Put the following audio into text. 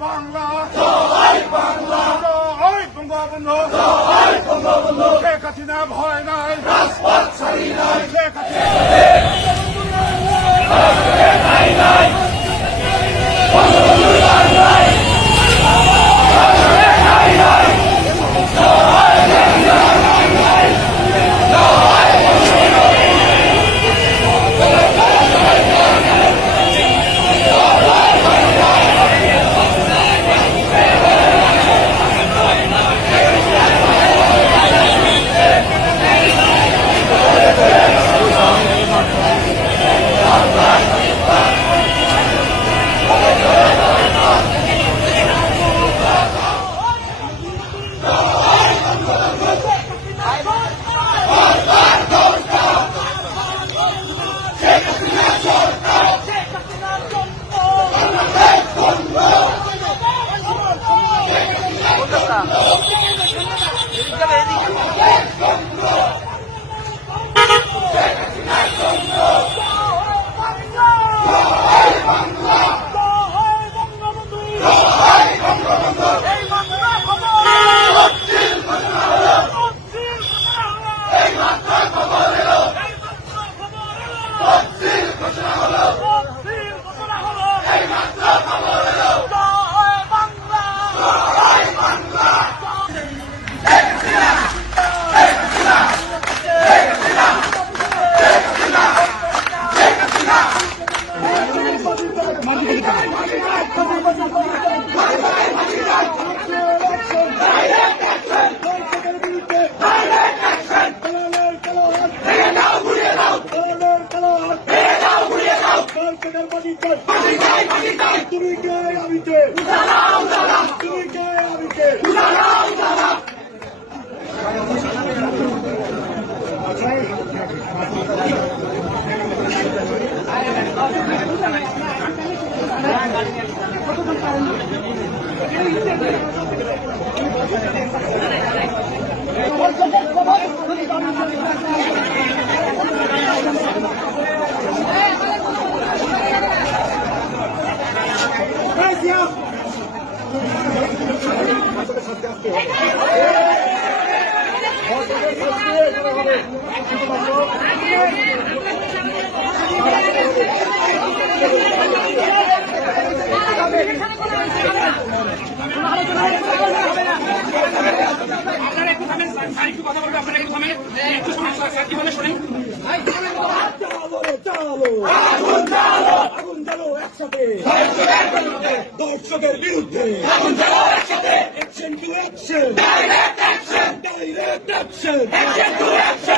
বাংলা জয় তুমি কে আমি কে তুমি কে আমি কে আপনারা একটু থামেন স্যার একটু কথা বলবে আপনারা একটু থামেন একটু সময় স্যার কি বলে শুনেন আগুন জ্বালো আগুন একসাথে দর্শকের বিরুদ্ধে action to action direct action